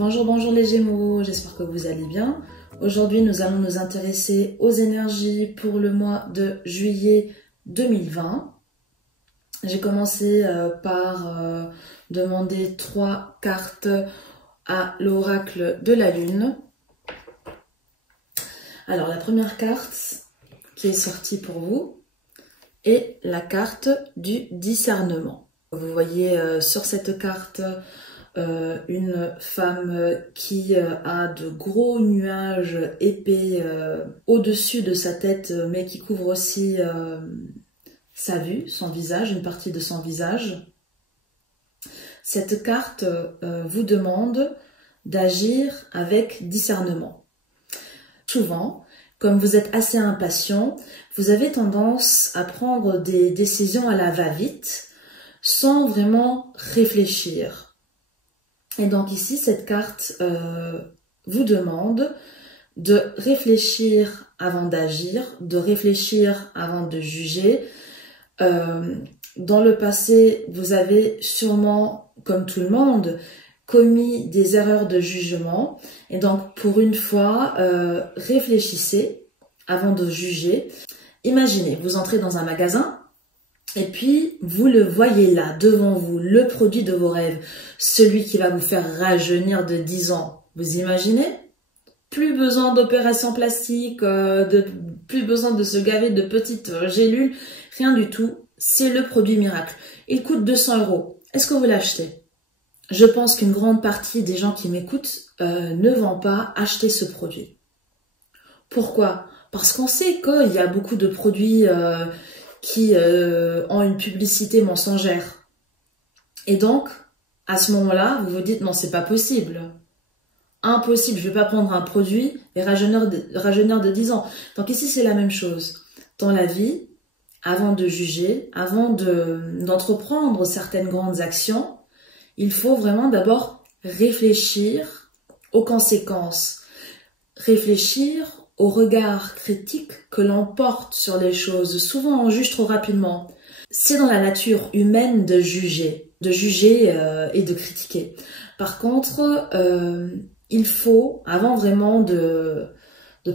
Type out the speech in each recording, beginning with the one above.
Bonjour, bonjour les Gémeaux, j'espère que vous allez bien. Aujourd'hui, nous allons nous intéresser aux énergies pour le mois de juillet 2020. J'ai commencé par demander 3 cartes à l'oracle de la Lune. Alors, la première carte qui est sortie pour vous est la carte du discernement. Vous voyez sur cette carte une femme qui a de gros nuages épais au-dessus de sa tête, mais qui couvre aussi sa vue, son visage, une partie de son visage. Cette carte vous demande d'agir avec discernement. Souvent, comme vous êtes assez impatient, vous avez tendance à prendre des décisions à la va-vite sans vraiment réfléchir. Et donc ici, cette carte vous demande de réfléchir avant d'agir, de réfléchir avant de juger. Dans le passé, vous avez sûrement, comme tout le monde, commis des erreurs de jugement. Et donc, pour une fois, réfléchissez avant de juger. Imaginez, vous entrez dans un magasin et puis vous le voyez là, devant vous, le produit de vos rêves, celui qui va vous faire rajeunir de 10 ans. Vous imaginez? Plus besoin d'opérations plastiques, plus besoin de se gaver de petites gélules, rien du tout. C'est le produit miracle. Il coûte 200 €. Est-ce que vous l'achetez? Je pense qu'une grande partie des gens qui m'écoutent ne vont pas acheter ce produit. Pourquoi? Parce qu'on sait qu'il y a beaucoup de produits qui ont une publicité mensongère. Et donc, à ce moment-là, vous vous dites, non, c'est pas possible. Impossible, je ne vais pas prendre un produit et rajeunir de 10 ans. Donc ici, c'est la même chose. Dans la vie, avant de juger, avant d'entreprendre certaines grandes actions, il faut vraiment d'abord réfléchir aux conséquences, réfléchir au regard critique que l'on porte sur les choses. Souvent, on juge trop rapidement. C'est dans la nature humaine de juger et de critiquer. Par contre, il faut, avant vraiment de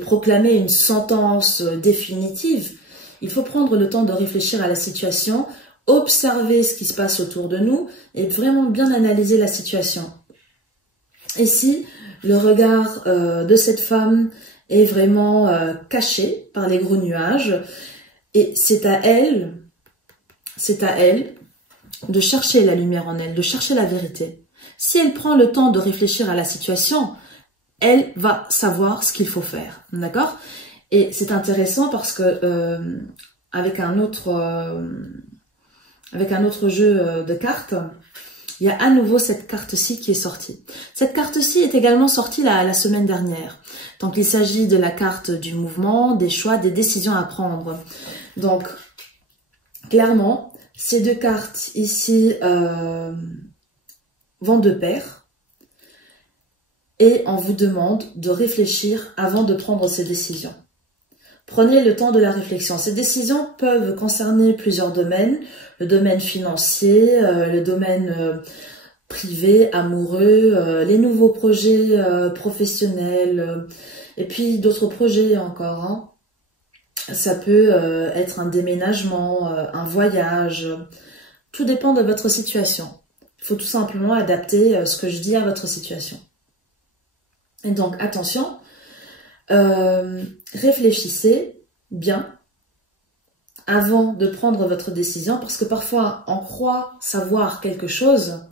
proclamer une sentence définitive, il faut prendre le temps de réfléchir à la situation, observer ce qui se passe autour de nous et vraiment bien analyser la situation. Ici, le regard de cette femme est vraiment caché par les gros nuages et c'est à elle de chercher la lumière en elle, de chercher la vérité. Si elle prend le temps de réfléchir à la situation, elle va savoir ce qu'il faut faire, d'accord? Et c'est intéressant parce que avec un autre jeu de cartes, il y a à nouveau cette carte-ci qui est sortie. Cette carte-ci est également sortie la semaine dernière. Donc, il s'agit de la carte du mouvement, des choix, des décisions à prendre. Donc, clairement, ces deux cartes ici vont de pair. Et on vous demande de réfléchir avant de prendre ces décisions. Prenez le temps de la réflexion. Ces décisions peuvent concerner plusieurs domaines. Le domaine financier, le domaine privé, amoureux, les nouveaux projets professionnels, et puis d'autres projets encore. Hein. Ça peut être un déménagement, un voyage. Tout dépend de votre situation. Il faut tout simplement adapter ce que je dis à votre situation. Et donc, attention, réfléchissez bien avant de prendre votre décision parce que parfois, on croit savoir quelque chose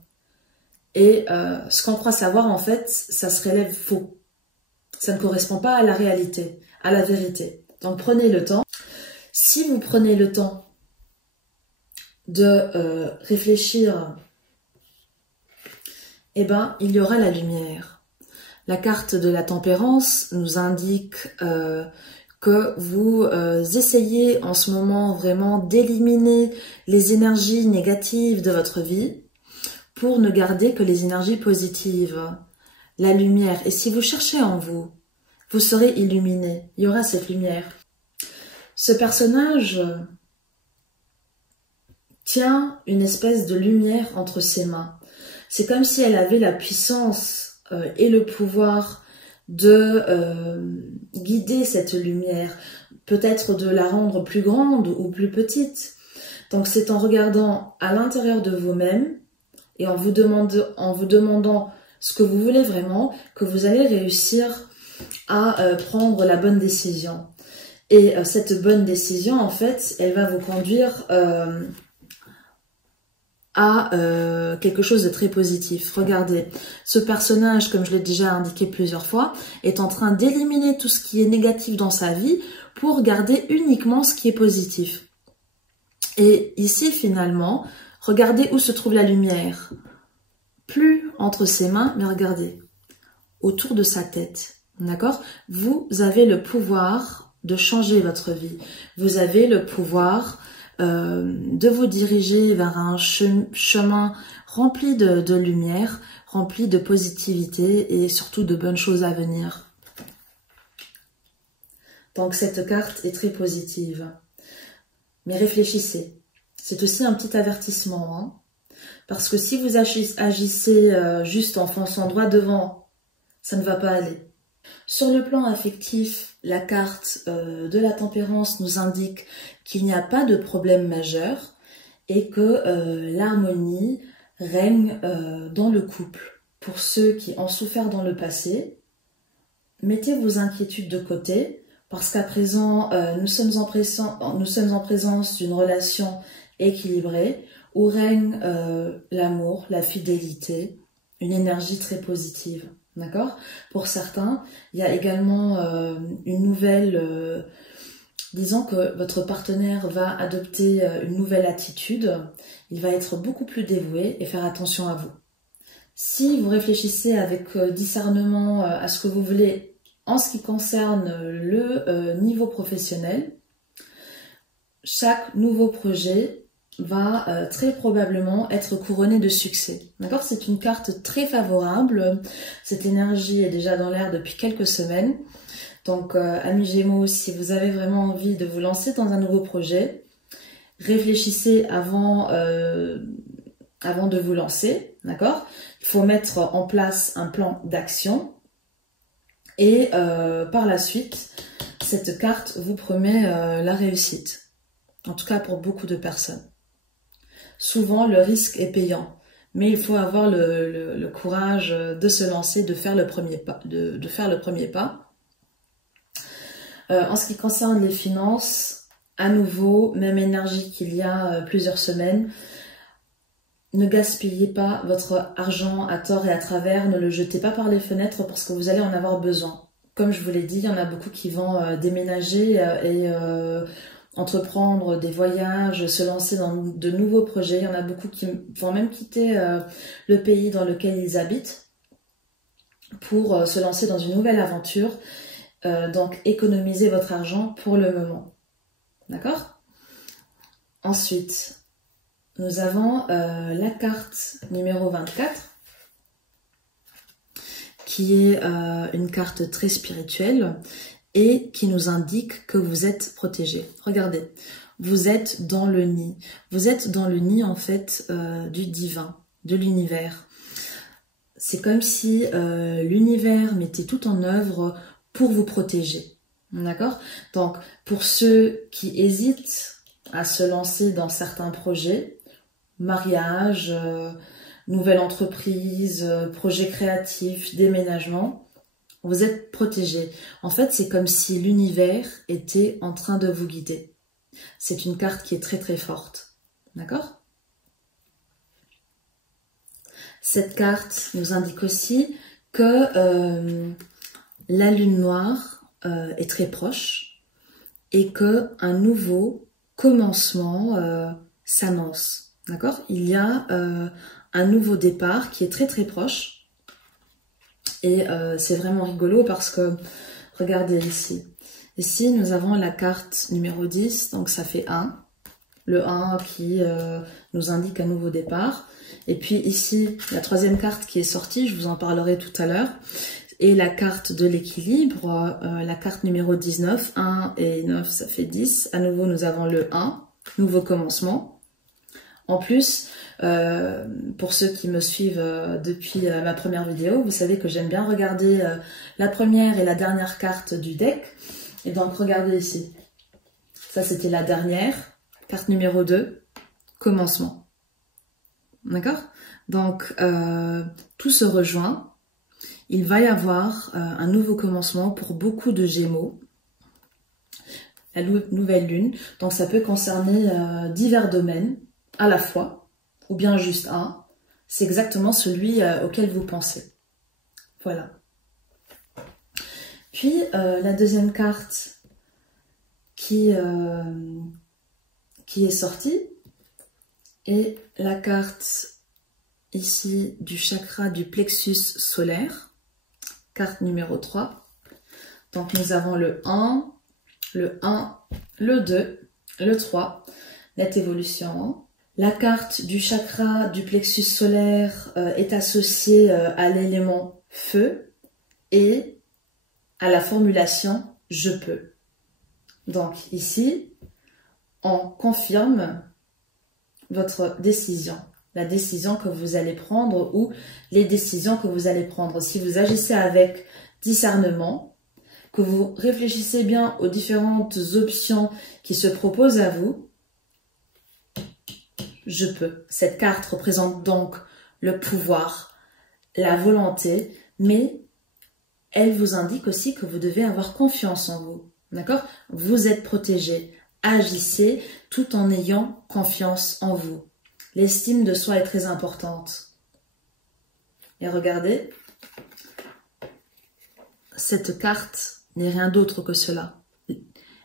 et ce qu'on croit savoir, en fait, ça se révèle faux. Ça ne correspond pas à la réalité, à la vérité. Donc, prenez le temps. Si vous prenez le temps de réfléchir, eh ben, il y aura la lumière. La carte de la tempérance nous indique que vous essayez en ce moment vraiment d'éliminer les énergies négatives de votre vie pour ne garder que les énergies positives, la lumière. Et si vous cherchez en vous, vous serez illuminé, il y aura cette lumière. Ce personnage tient une espèce de lumière entre ses mains. C'est comme si elle avait la puissance ait le pouvoir de guider cette lumière, peut-être de la rendre plus grande ou plus petite. Donc c'est en regardant à l'intérieur de vous-même et en vous demandant ce que vous voulez vraiment que vous allez réussir à prendre la bonne décision. Et cette bonne décision, en fait, elle va vous conduire à quelque chose de très positif. Regardez, ce personnage, comme je l'ai déjà indiqué plusieurs fois, est en train d'éliminer tout ce qui est négatif dans sa vie pour garder uniquement ce qui est positif. Et ici, finalement, regardez où se trouve la lumière. Plus entre ses mains, mais regardez, autour de sa tête. D'accord? Vous avez le pouvoir de changer votre vie. Vous avez le pouvoir de vous diriger vers un chemin rempli de lumière, rempli de positivité et surtout de bonnes choses à venir. Donc cette carte est très positive. Mais réfléchissez. C'est aussi un petit avertissement. Hein, parce que si vous agissez juste en fonçant droit devant, ça ne va pas aller. Sur le plan affectif, la carte de la tempérance nous indique qu'il n'y a pas de problème majeur et que l'harmonie règne dans le couple. Pour ceux qui ont souffert dans le passé, mettez vos inquiétudes de côté parce qu'à présent, nous sommes en présence d'une relation équilibrée où règne l'amour, la fidélité, une énergie très positive. D'accord? Pour certains, il y a également une nouvelle... disons que votre partenaire va adopter une nouvelle attitude. Il va être beaucoup plus dévoué et faire attention à vous. Si vous réfléchissez avec discernement à ce que vous voulez en ce qui concerne le niveau professionnel, chaque nouveau projet va très probablement être couronné de succès. D'accord? C'est une carte très favorable. Cette énergie est déjà dans l'air depuis quelques semaines. Donc, amis Gémeaux, si vous avez vraiment envie de vous lancer dans un nouveau projet, réfléchissez avant de vous lancer. D'accord? Il faut mettre en place un plan d'action. Et par la suite, cette carte vous promet la réussite. En tout cas, pour beaucoup de personnes. Souvent, le risque est payant, mais il faut avoir le courage de se lancer, de faire le premier pas. En ce qui concerne les finances, à nouveau, même énergie qu'il y a plusieurs semaines, ne gaspillez pas votre argent à tort et à travers, ne le jetez pas par les fenêtres parce que vous allez en avoir besoin. Comme je vous l'ai dit, il y en a beaucoup qui vont déménager et entreprendre des voyages, se lancer dans de nouveaux projets. Il y en a beaucoup qui vont même quitter le pays dans lequel ils habitent pour se lancer dans une nouvelle aventure. Donc, économisez votre argent pour le moment. D'accord? Ensuite, nous avons la carte numéro 24 qui est une carte très spirituelle et qui nous indique que vous êtes protégé. Regardez, vous êtes dans le nid. Vous êtes dans le nid en fait du divin, de l'univers. C'est comme si l'univers mettait tout en œuvre pour vous protéger. D'accord? Donc, pour ceux qui hésitent à se lancer dans certains projets, mariage, nouvelle entreprise, projet créatif, déménagement, vous êtes protégé. En fait, c'est comme si l'univers était en train de vous guider. C'est une carte qui est très très forte. D'accord? Cette carte nous indique aussi que la lune noire est très proche et que un nouveau commencement s'annonce. D'accord? Il y a un nouveau départ qui est très très proche. Et c'est vraiment rigolo parce que, regardez ici. Ici, nous avons la carte numéro 10, donc ça fait 1. Le 1 qui nous indique un nouveau départ. Et puis ici, la troisième carte qui est sortie, je vous en parlerai tout à l'heure. Et la carte de l'équilibre, la carte numéro 19, 1 et 9, ça fait 10. À nouveau, nous avons le 1, nouveau commencement. En plus, pour ceux qui me suivent depuis ma première vidéo, vous savez que j'aime bien regarder la première et la dernière carte du deck. Et donc, regardez ici. Ça, c'était la dernière. Carte numéro 2, commencement. D'accord? Donc, tout se rejoint. Il va y avoir un nouveau commencement pour beaucoup de Gémeaux. La nouvelle lune. Donc, ça peut concerner divers domaines à la fois, ou bien juste un. C'est exactement celui auquel vous pensez. Voilà. Puis, la deuxième carte qui est sortie est la carte ici du chakra du plexus solaire. Carte numéro 3. Donc, nous avons le 1, le 1, le 2, le 3. Nette évolution. La carte du chakra du plexus solaire est associée à l'élément feu et à la formulation « je peux ». Donc ici, on confirme votre décision, la décision que vous allez prendre ou les décisions que vous allez prendre. Si vous agissez avec discernement, que vous réfléchissez bien aux différentes options qui se proposent à vous, je peux. Cette carte représente donc le pouvoir, la volonté, mais elle vous indique aussi que vous devez avoir confiance en vous. D'accord? Vous êtes protégé. Agissez tout en ayant confiance en vous. L'estime de soi est très importante. Et regardez, cette carte n'est rien d'autre que cela.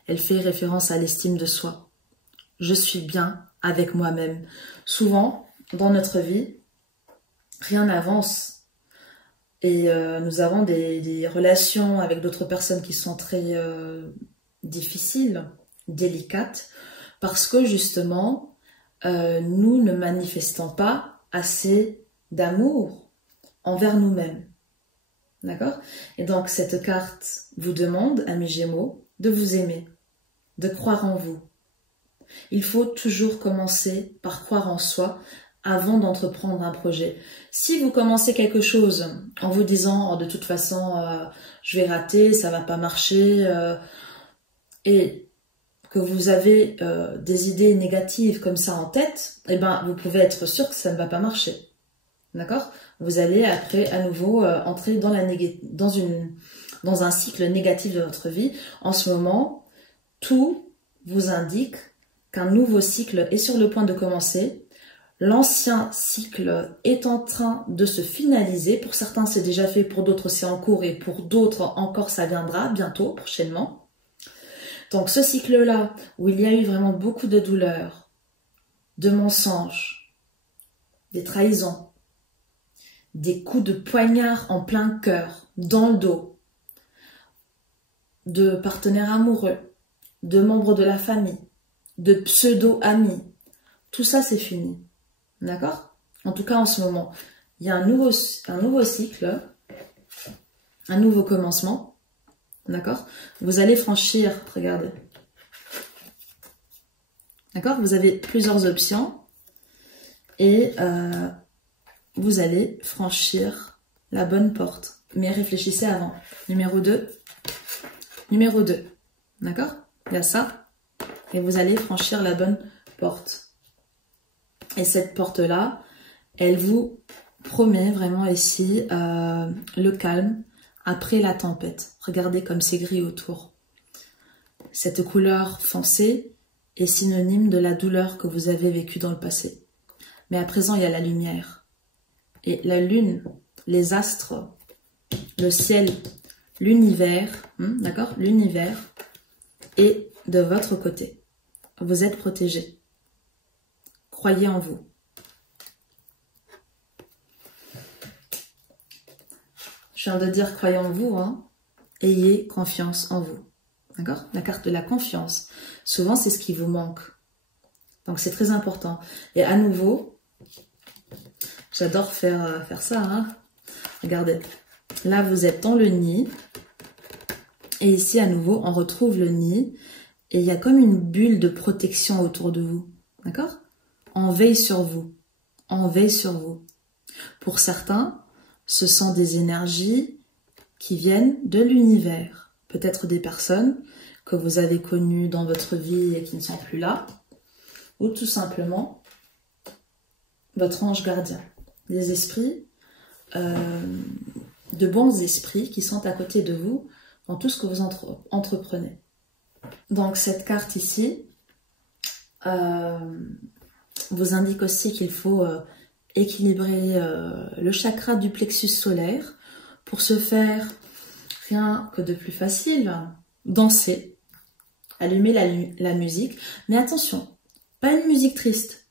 Elle fait référence à l'estime de soi. Je suis bien avec moi-même. Souvent, dans notre vie, rien n'avance. Et nous avons des relations avec d'autres personnes qui sont très difficiles, délicates, parce que justement, nous ne manifestons pas assez d'amour envers nous-mêmes. D'accord? Et donc, cette carte vous demande, amis Gémeaux, de vous aimer, de croire en vous. Il faut toujours commencer par croire en soi avant d'entreprendre un projet. Si vous commencez quelque chose en vous disant de toute façon je vais rater, ça va pas marcher et que vous avez des idées négatives comme ça en tête, eh ben vous pouvez être sûr que ça ne va pas marcher. D'accord? Vous allez après à nouveau entrer dans dans un cycle négatif de votre vie. En ce moment, tout vous indique qu'un nouveau cycle est sur le point de commencer. L'ancien cycle est en train de se finaliser. Pour certains, c'est déjà fait, pour d'autres, c'est en cours et pour d'autres, encore, ça viendra bientôt, prochainement. Donc, ce cycle-là, où il y a eu vraiment beaucoup de douleurs, de mensonges, des trahisons, des coups de poignard en plein cœur, dans le dos, de partenaires amoureux, de membres de la famille, de pseudo-amis, tout ça, c'est fini. D'accord? En tout cas, en ce moment, il y a un nouveau cycle, un nouveau commencement. D'accord? Vous allez franchir, regardez. D'accord? Vous avez plusieurs options et vous allez franchir la bonne porte. Mais réfléchissez avant. Numéro 2. Numéro 2. D'accord? Il y a ça. Et vous allez franchir la bonne porte. Et cette porte-là, elle vous promet vraiment ici le calme après la tempête. Regardez comme c'est gris autour. Cette couleur foncée est synonyme de la douleur que vous avez vécue dans le passé. Mais à présent, il y a la lumière. Et la lune, les astres, le ciel, l'univers, d'accord? L'univers est de votre côté. Vous êtes protégés. Croyez en vous. Je viens de dire croyez en vous, hein. Ayez confiance en vous. D'accord? La carte de la confiance. Souvent, c'est ce qui vous manque. Donc, c'est très important. Et à nouveau, j'adore faire ça, hein. Regardez. Là, vous êtes dans le nid. Et ici, à nouveau, on retrouve le nid. Et il y a comme une bulle de protection autour de vous. D'accord? en veille sur vous, en veille sur vous. Pour certains, ce sont des énergies qui viennent de l'univers. Peut-être des personnes que vous avez connues dans votre vie et qui ne sont plus là, ou tout simplement votre ange gardien. Des esprits, de bons esprits qui sont à côté de vous dans tout ce que vous entreprenez. Donc cette carte ici vous indique aussi qu'il faut équilibrer le chakra du plexus solaire. Pour ce faire, rien que de plus facile, danser, allumer la musique. Mais attention, pas une musique triste.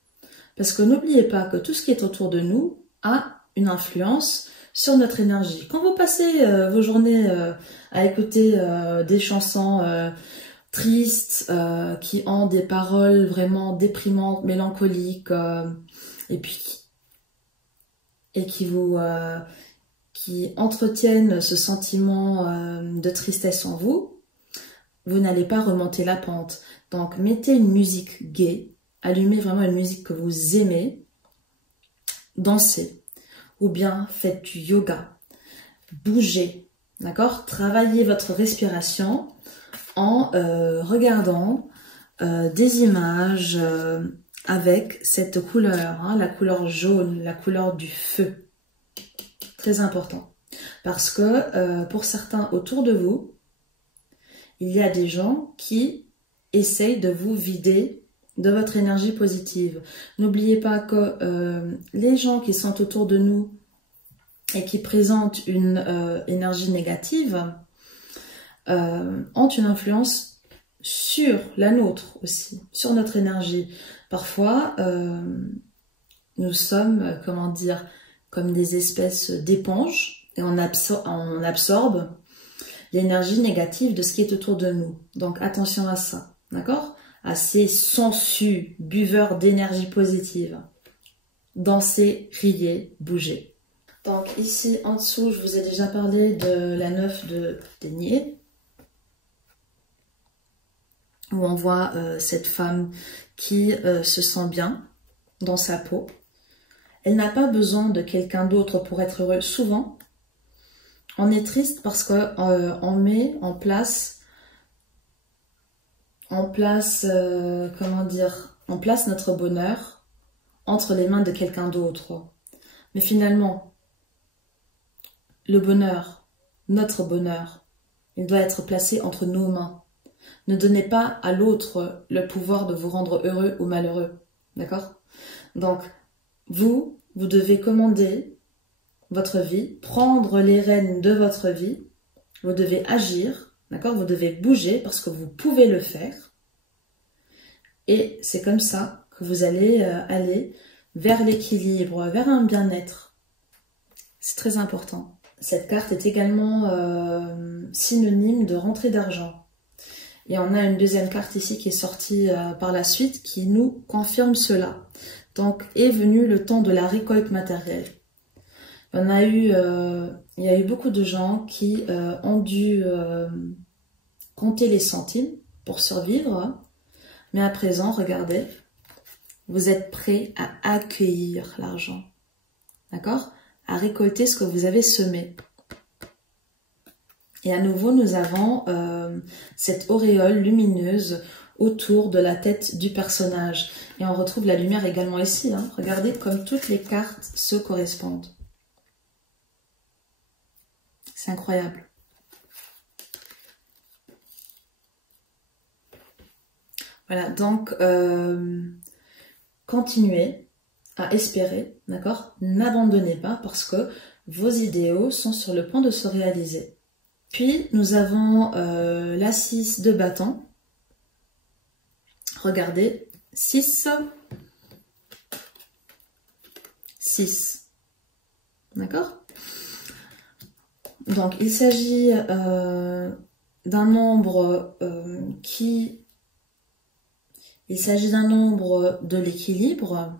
Parce que n'oubliez pas que tout ce qui est autour de nous a une influence sur notre énergie. Quand vous passez vos journées à écouter des chansons tristes, qui ont des paroles vraiment déprimantes, mélancoliques, et qui entretiennent ce sentiment de tristesse en vous, vous n'allez pas remonter la pente. Donc mettez une musique gaie, allumez vraiment une musique que vous aimez, dansez, ou bien faites du yoga, bougez, d'accord? Travaillez votre respiration en regardant des images avec cette couleur, hein, la couleur jaune, la couleur du feu. Très important. Parce que pour certains autour de vous, il y a des gens qui essayent de vous vider de votre énergie positive. N'oubliez pas que les gens qui sont autour de nous et qui présentent une énergie négative ont une influence sur la nôtre aussi, sur notre énergie. Parfois, nous sommes, comment dire, comme des espèces d'éponges et on absorbe l'énergie négative de ce qui est autour de nous. Donc attention à ça, d'accord? À ces sensus, buveurs d'énergie positive. Dansez, riez, bougez. Donc ici en dessous, je vous ai déjà parlé de la 9 de denier, où on voit cette femme qui se sent bien dans sa peau. Elle n'a pas besoin de quelqu'un d'autre pour être heureuse. Souvent, on est triste parce que on met en place comment dire, on place notre bonheur entre les mains de quelqu'un d'autre. Mais finalement, le bonheur, notre bonheur, il doit être placé entre nos mains. Ne donnez pas à l'autre le pouvoir de vous rendre heureux ou malheureux. D'accord? Donc, vous devez commander votre vie, prendre les rênes de votre vie. Vous devez agir, d'accord? Vous devez bouger parce que vous pouvez le faire. Et c'est comme ça que vous allez aller vers l'équilibre, vers un bien-être. C'est très important. Cette carte est également synonyme de rentrée d'argent. Et on a une deuxième carte ici qui est sortie par la suite qui nous confirme cela. Donc est venu le temps de la récolte matérielle. Il y a eu beaucoup de gens qui ont dû compter les centimes pour survivre. Mais à présent, regardez, vous êtes prêts à accueillir l'argent. D'accord? À récolter ce que vous avez semé. Et à nouveau, nous avons cette auréole lumineuse autour de la tête du personnage. Et on retrouve la lumière également ici. Hein. Regardez comme toutes les cartes se correspondent. C'est incroyable. Voilà, donc continuez à espérer, d'accord? N'abandonnez pas parce que vos idéaux sont sur le point de se réaliser. Puis, nous avons la 6 de bâton. Regardez, 6, 6. D'accord? Donc, il s'agit d'un nombre Il s'agit d'un nombre de l'équilibre,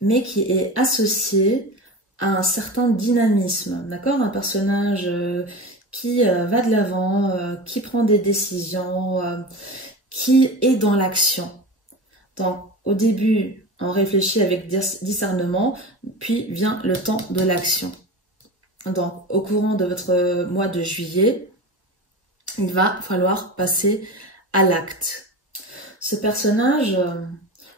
mais qui est associé à un certain dynamisme, d'accord? Un personnage qui va de l'avant, qui prend des décisions, qui est dans l'action. Donc, au début, on réfléchit avec discernement, puis vient le temps de l'action. Donc, au courant de votre mois de juillet, il va falloir passer à l'acte. Ce personnage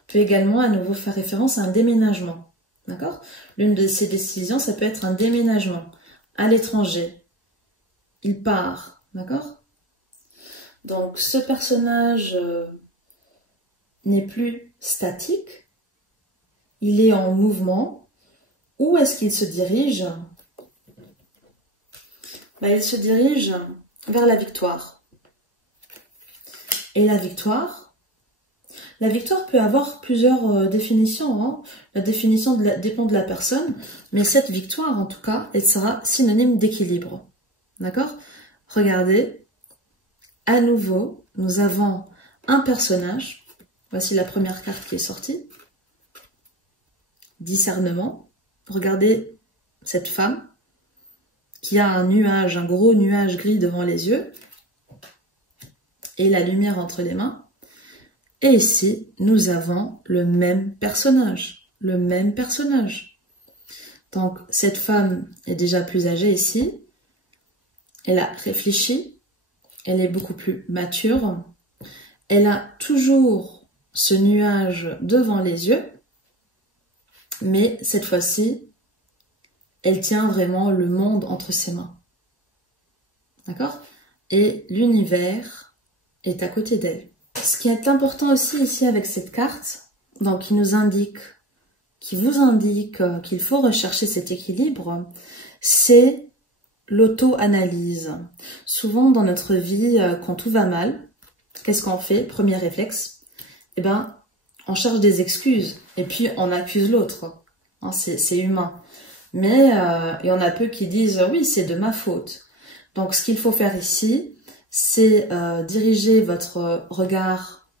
peut également à nouveau faire référence à un déménagement. D'accord? L'une de ces décisions, ça peut être un déménagement à l'étranger. Il part. D'accord? Donc, ce personnage n'est plus statique. Il est en mouvement. Où est-ce qu'il se dirige? Il se dirige vers la victoire. Et la victoire peut avoir plusieurs définitions. Hein. La définition dépend de la personne, mais cette victoire, en tout cas, elle sera synonyme d'équilibre. D'accord? Regardez, à nouveau, nous avons un personnage. Voici la première carte qui est sortie. Discernement. Regardez cette femme qui a un nuage, un gros nuage gris devant les yeux et la lumière entre les mains. Et ici, nous avons le même personnage. Le même personnage. Donc, cette femme est déjà plus âgée ici. Elle a réfléchi. Elle est beaucoup plus mature. Elle a toujours ce nuage devant les yeux. Mais cette fois-ci, elle tient vraiment le monde entre ses mains. D'accord? Et l'univers est à côté d'elle. Ce qui est important aussi ici avec cette carte, donc qui vous indique qu'il faut rechercher cet équilibre, c'est l'auto-analyse. Souvent dans notre vie, quand tout va mal, qu'est-ce qu'on fait? Premier réflexe, on cherche des excuses et puis on accuse l'autre. Hein, c'est humain. Mais il y en a peu qui disent oui, c'est de ma faute. Donc ce qu'il faut faire ici, c'est diriger votre regard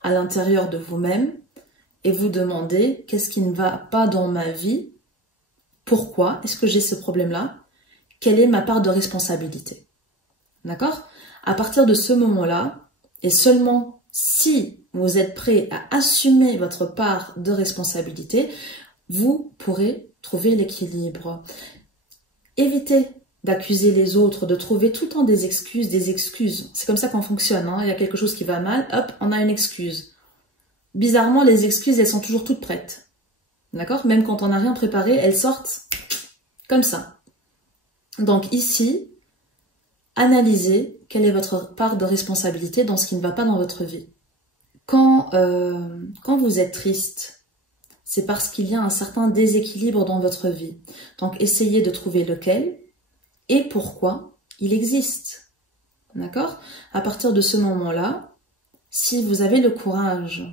à l'intérieur de vous-même et vous demander qu'est-ce qui ne va pas dans ma vie, pourquoi est-ce que j'ai ce problème-là, quelle est ma part de responsabilité. D'accord? À partir de ce moment-là, et seulement si vous êtes prêt à assumer votre part de responsabilité, vous pourrez trouver l'équilibre. Évitez d'accuser les autres, de trouver tout le temps des excuses. C'est comme ça qu'on fonctionne. Hein. Il y a quelque chose qui va mal, hop, on a une excuse. Bizarrement, les excuses, elles sont toujours toutes prêtes. D'accord? Même quand on n'a rien préparé, elles sortent comme ça. Donc ici, analysez quelle est votre part de responsabilité dans ce qui ne va pas dans votre vie. Quand vous êtes triste, c'est parce qu'il y a un certain déséquilibre dans votre vie. Donc, essayez de trouver lequel et pourquoi il existe. D'accord? À partir de ce moment-là, si vous avez le courage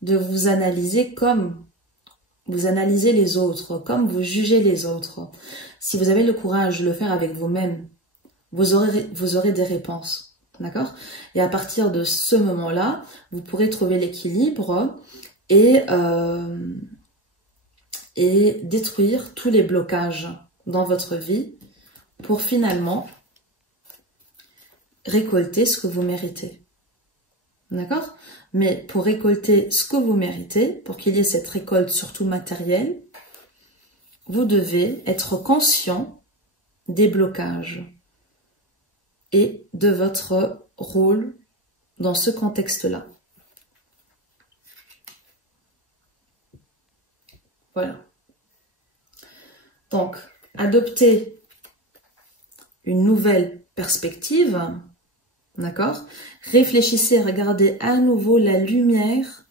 de vous analyser comme vous analysez les autres, comme vous jugez les autres, si vous avez le courage de le faire avec vous-même, vous aurez des réponses. D'accord? Et à partir de ce moment-là, vous pourrez trouver l'équilibre et détruire tous les blocages dans votre vie pour finalement récolter ce que vous méritez. D'accord? Mais pour récolter ce que vous méritez, pour qu'il y ait cette récolte surtout matérielle, vous devez être conscient des blocages et de votre rôle dans ce contexte-là. Voilà. Donc, adoptez une nouvelle perspective, d'accord? Réfléchissez, regardez à nouveau la lumière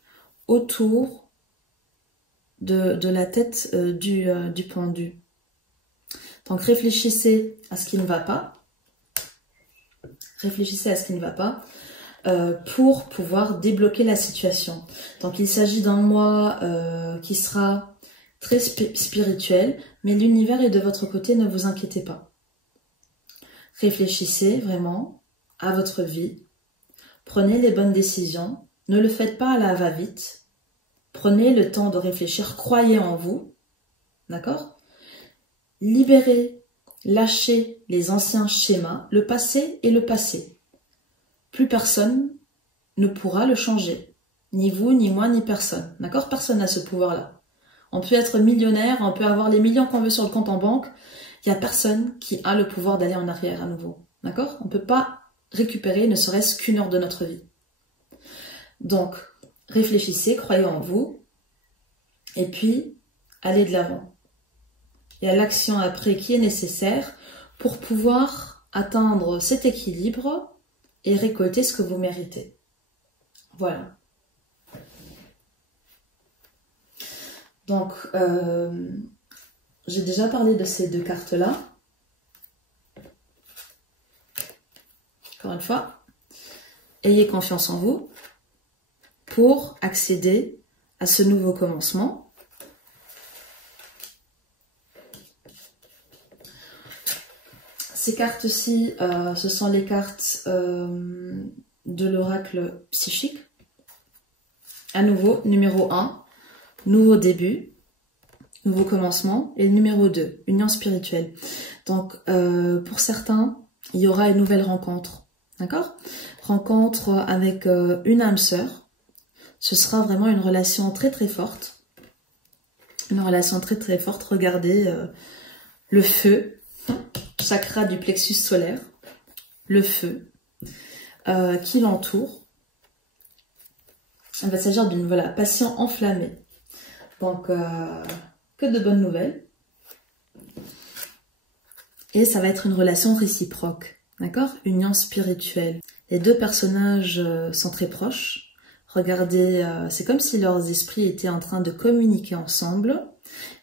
autour de la tête du pendu. Donc, réfléchissez à ce qui ne va pas. Réfléchissez à ce qui ne va pas pour pouvoir débloquer la situation. Donc, il s'agit d'un mois qui sera très spirituel, mais l'univers est de votre côté, ne vous inquiétez pas. Réfléchissez vraiment à votre vie, prenez les bonnes décisions, ne le faites pas à la va-vite, prenez le temps de réfléchir, croyez en vous, d'accord? Libérez, lâchez les anciens schémas, le passé est le passé. Plus personne ne pourra le changer. Ni vous, ni moi, ni personne. D'accord? Personne n'a ce pouvoir-là. On peut être millionnaire, on peut avoir les millions qu'on veut sur le compte en banque. Il n'y a personne qui a le pouvoir d'aller en arrière à nouveau. D'accord? On ne peut pas récupérer ne serait-ce qu'une heure de notre vie. Donc, réfléchissez, croyez en vous, et puis allez de l'avant. Il y a l'action après qui est nécessaire pour pouvoir atteindre cet équilibre et récolter ce que vous méritez. Voilà. Donc, j'ai déjà parlé de ces deux cartes-là. Encore une fois, ayez confiance en vous pour accéder à ce nouveau commencement. Ces cartes-ci, ce sont les cartes de l'oracle psychique. À nouveau, numéro 1, nouveau début, nouveau commencement. Et le numéro 2, union spirituelle. Donc, pour certains, il y aura une nouvelle rencontre. D'accord? Rencontre avec une âme sœur. Ce sera vraiment une relation très très forte. Une relation très très forte. Regardez le feu, chakra du plexus solaire, le feu qui l'entoure. Il va s'agir d'une passion enflammée. Donc, que de bonnes nouvelles. Et ça va être une relation réciproque. D'accord? Union spirituelle. Les deux personnages sont très proches. Regardez, c'est comme si leurs esprits étaient en train de communiquer ensemble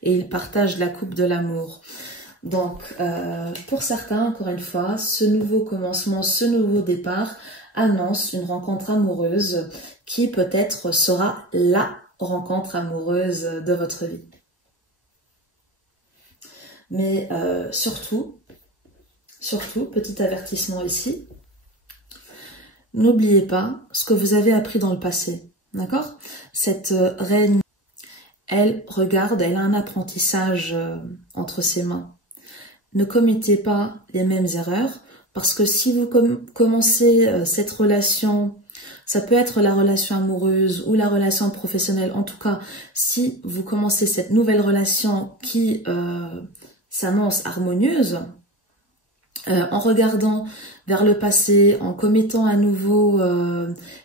et ils partagent la coupe de l'amour. Donc, pour certains, encore une fois, ce nouveau commencement, ce nouveau départ annonce une rencontre amoureuse qui peut-être sera la rencontre amoureuse de votre vie. Mais surtout, petit avertissement ici, n'oubliez pas ce que vous avez appris dans le passé, d'accord? Cette reine, elle regarde, elle a un apprentissage entre ses mains. Ne commettez pas les mêmes erreurs, parce que si vous commencez cette relation, ça peut être la relation amoureuse ou la relation professionnelle, en tout cas, si vous commencez cette nouvelle relation qui s'annonce harmonieuse, en regardant vers le passé, en commettant à nouveau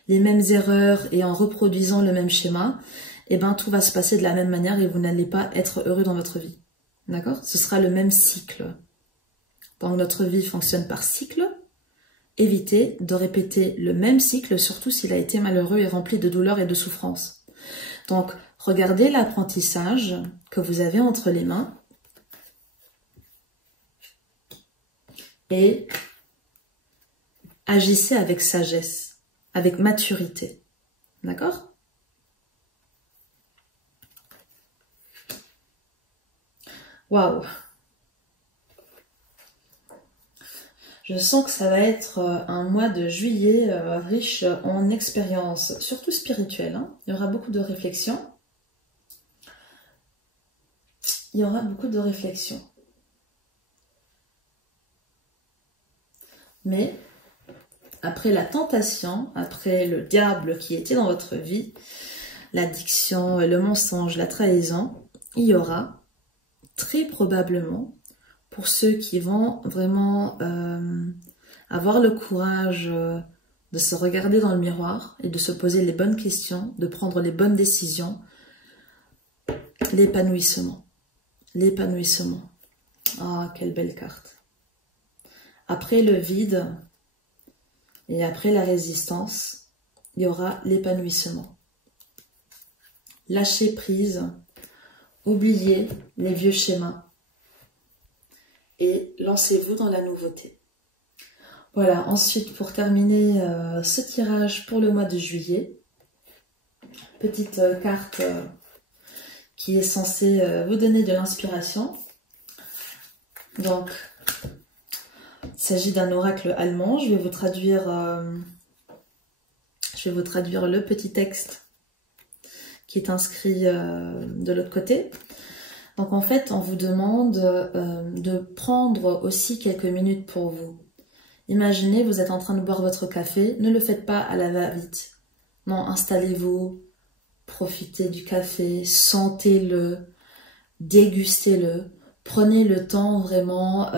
les mêmes erreurs et en reproduisant le même schéma, eh ben tout va se passer de la même manière et vous n'allez pas être heureux dans votre vie. D'accord? Ce sera le même cycle. Donc notre vie fonctionne par cycle. Évitez de répéter le même cycle, surtout s'il a été malheureux et rempli de douleurs et de souffrances. Donc regardez l'apprentissage que vous avez entre les mains et agissez avec sagesse, avec maturité. D'accord? Waouh! Je sens que ça va être un mois de juillet riche en expériences, surtout spirituelles. Hein. Il y aura beaucoup de réflexions. Il y aura beaucoup de réflexions. Mais après la tentation, après le diable qui était dans votre vie, l'addiction, le mensonge, la trahison, il y aura très probablement, pour ceux qui vont vraiment avoir le courage de se regarder dans le miroir et de se poser les bonnes questions, de prendre les bonnes décisions, l'épanouissement. L'épanouissement. Ah, quelle belle carte. Après le vide et après la résistance, il y aura l'épanouissement. Lâchez prise, oubliez les vieux schémas et lancez-vous dans la nouveauté. Voilà, ensuite pour terminer ce tirage pour le mois de juillet, petite carte qui est censée vous donner de l'inspiration. Donc, il s'agit d'un oracle allemand. Je vais vous traduire le petit texte qui est inscrit de l'autre côté. Donc en fait, on vous demande de prendre aussi quelques minutes pour vous. Imaginez, vous êtes en train de boire votre café, ne le faites pas à la va-vite. Non, installez-vous, profitez du café, sentez-le, dégustez-le. Prenez le temps vraiment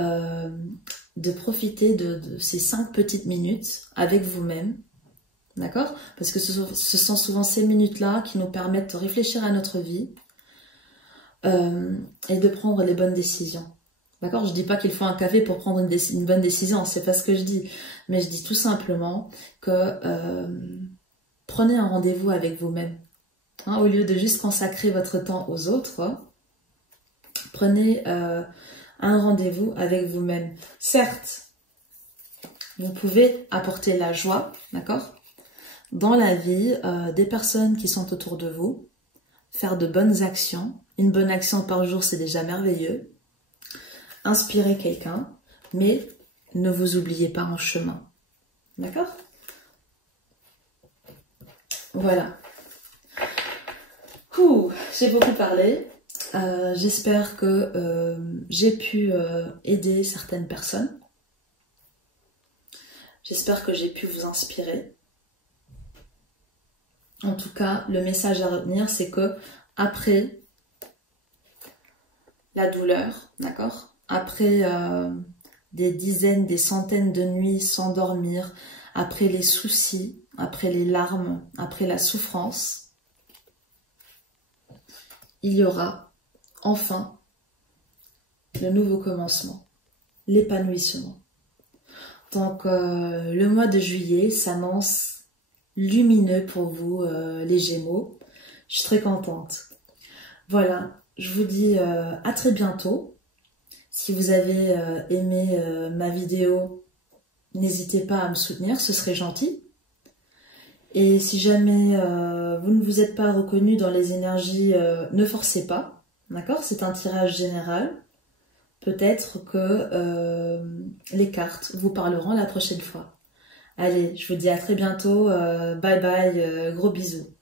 de profiter de ces 5 petites minutes avec vous-même. D'accord? Parce que ce sont souvent ces minutes-là qui nous permettent de réfléchir à notre vie et de prendre les bonnes décisions. D'accord? Je dis pas qu'il faut un café pour prendre une bonne décision, c'est pas ce que je dis. Mais je dis tout simplement que prenez un rendez-vous avec vous-même. Hein, au lieu de juste consacrer votre temps aux autres, prenez un rendez-vous avec vous-même. Certes, vous pouvez apporter la joie, d'accord, dans la vie des personnes qui sont autour de vous, faire de bonnes actions. Une bonne action par jour, c'est déjà merveilleux. Inspirer quelqu'un, mais ne vous oubliez pas en chemin. D'accord? Voilà. J'ai beaucoup parlé. J'espère que j'ai pu aider certaines personnes. J'espère que j'ai pu vous inspirer. En tout cas, le message à retenir, c'est que après la douleur, d'accord, après des dizaines, des centaines de nuits sans dormir, après les soucis, après les larmes, après la souffrance, il y aura enfin le nouveau commencement, l'épanouissement. Donc le mois de juillet s'annonce lumineux pour vous les Gémeaux. Je suis très contente. Voilà, je vous dis à très bientôt. Si vous avez aimé ma vidéo, n'hésitez pas à me soutenir, ce serait gentil. Et si jamais vous ne vous êtes pas reconnu dans les énergies, ne forcez pas. D'accord? C'est un tirage général. Peut-être que les cartes vous parleront la prochaine fois. Allez, je vous dis à très bientôt. Bye bye, gros bisous.